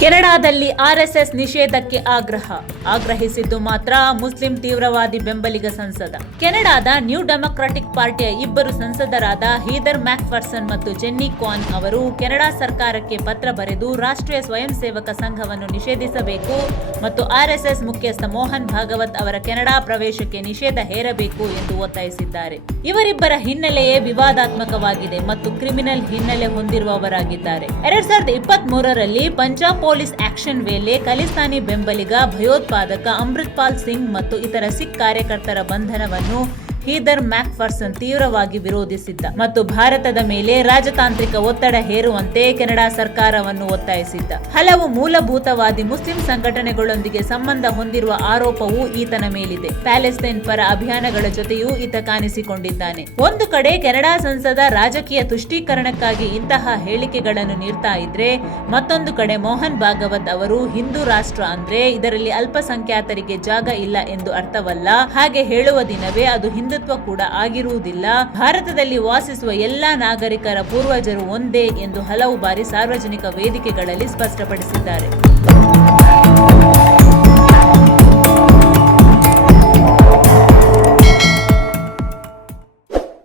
ಕೆನಡಾದಲ್ಲಿ RSS ನಿಷೇಧಕ್ಕೆ ಆಗ್ರಹಿಸಿದ್ದು ಮಾತ್ರ Muslim ತೀವ್ರವಾದಿ ಬೆಂಬಲಿಗ ಸಂಸದ. ಕೆನಡಾದ ನ್ಯೂ ಡೆಮೊಕ್ರಾಟಿಕ್ ಪಾರ್ಟಿಯ ಇಬ್ಬರು ಸಂಸದರಾದ ಹೀದರ್ ಮ್ಯಾಕ್ಫರ್ಸನ್ ಮತ್ತು ಜೆನ್ನಿ ಕ್ವಾನ್ ಅವರು ಕೆನಡಾ ಸರ್ಕಾರಕ್ಕೆ ಪತ್ರ ಬರೆದು ರಾಷ್ಟ್ರೀಯ ಸ್ವಯಂ ಸೇವಕ ಸಂಘವನ್ನು ನಿಷೇಧಿಸಬೇಕು ಮತ್ತು ಆರ್ಎಸ್ಎಸ್ ಮುಖ್ಯಸ್ಥ ಮೋಹನ್ ಭಾಗವತ್ ಅವರ ಕೆನಡಾ ಪ್ರವೇಶಕ್ಕೆ ನಿಷೇಧ ಹೇರಬೇಕು ಎಂದು ಒತ್ತಾಯಿಸಿದ್ದಾರೆ. ಇವರಿಬ್ಬರ ಹಿನ್ನೆಲೆಯೇ ವಿವಾದಾತ್ಮಕವಾಗಿದೆ ಮತ್ತು ಕ್ರಿಮಿನಲ್ ಹಿನ್ನೆಲೆ ಹೊಂದಿರುವವರಾಗಿದ್ದಾರೆ. 2023ರಲ್ಲಿ ಪಂಜಾಬ್ ಪೊಲೀಸ್ ಆಕ್ಷನ್ ವೇಳೆ ಖಲಿಸ್ತಾನಿ ಬೆಂಬಲಿಗ ಭಯೋತ್ಪಾದಕ ಅಮೃತ್ಪಾಲ್ ಸಿಂಗ್ ಮತ್ತು ಇತರ ಸಿಖ್ ಕಾರ್ಯಕರ್ತರ ಬಂಧನವನ್ನು ಹೀದರ್ ಮ್ಯಾಕ್ಫರ್ಸನ್ ತೀವ್ರವಾಗಿ ವಿರೋಧಿಸಿದ್ದ ಮತ್ತು ಭಾರತದ ಮೇಲೆ ರಾಜತಾಂತ್ರಿಕ ಒತ್ತಡ ಹೇರುವಂತೆ ಕೆನಡಾ ಸರ್ಕಾರವನ್ನು ಒತ್ತಾಯಿಸಿದ್ದ. ಹಲವು ಮೂಲಭೂತವಾದಿ ಮುಸ್ಲಿಂ ಸಂಘಟನೆಗಳೊಂದಿಗೆ ಸಂಬಂಧ ಹೊಂದಿರುವ ಆರೋಪವೂ ಈತನ ಮೇಲಿದೆ. ಪ್ಯಾಲೆಸ್ತೈನ್ ಪರ ಅಭಿಯಾನಗಳ ಜೊತೆಯೂ ಈತ ಕಾಣಿಸಿಕೊಂಡಿದ್ದಾನೆ. ಒಂದು ಕಡೆ ಕೆನಡಾ ಸಂಸದ ರಾಜಕೀಯ ತುಷ್ಟೀಕರಣಕ್ಕಾಗಿ ಇಂತಹ ಹೇಳಿಕೆಗಳನ್ನು ನೀಡ್ತಾ ಇದ್ರೆ, ಮತ್ತೊಂದು ಕಡೆ ಮೋಹನ್ ಭಾಗವತ್ ಅವರು ಹಿಂದೂ ರಾಷ್ಟ್ರ ಅಂದ್ರೆ ಇದರಲ್ಲಿ ಅಲ್ಪಸಂಖ್ಯಾತರಿಗೆ ಜಾಗ ಇಲ್ಲ ಎಂದು ಅರ್ಥವಲ್ಲ, ಹಾಗೆ ಹೇಳುವ ದಿನವೇ ಅದು ಹಿಂದುತ್ವ ಕೂಡ ಆಗಿರುವುದಿಲ್ಲ. ಭಾರತದಲ್ಲಿ ವಾಸಿಸುವ ಎಲ್ಲಾ ನಾಗರಿಕರ ಪೂರ್ವಜರು ಒಂದೇ ಎಂದು ಹಲವು ಬಾರಿ ಸಾರ್ವಜನಿಕ ವೇದಿಕೆಗಳಲ್ಲಿ ಸ್ಪಷ್ಟಪಡಿಸಿದ್ದಾರೆ.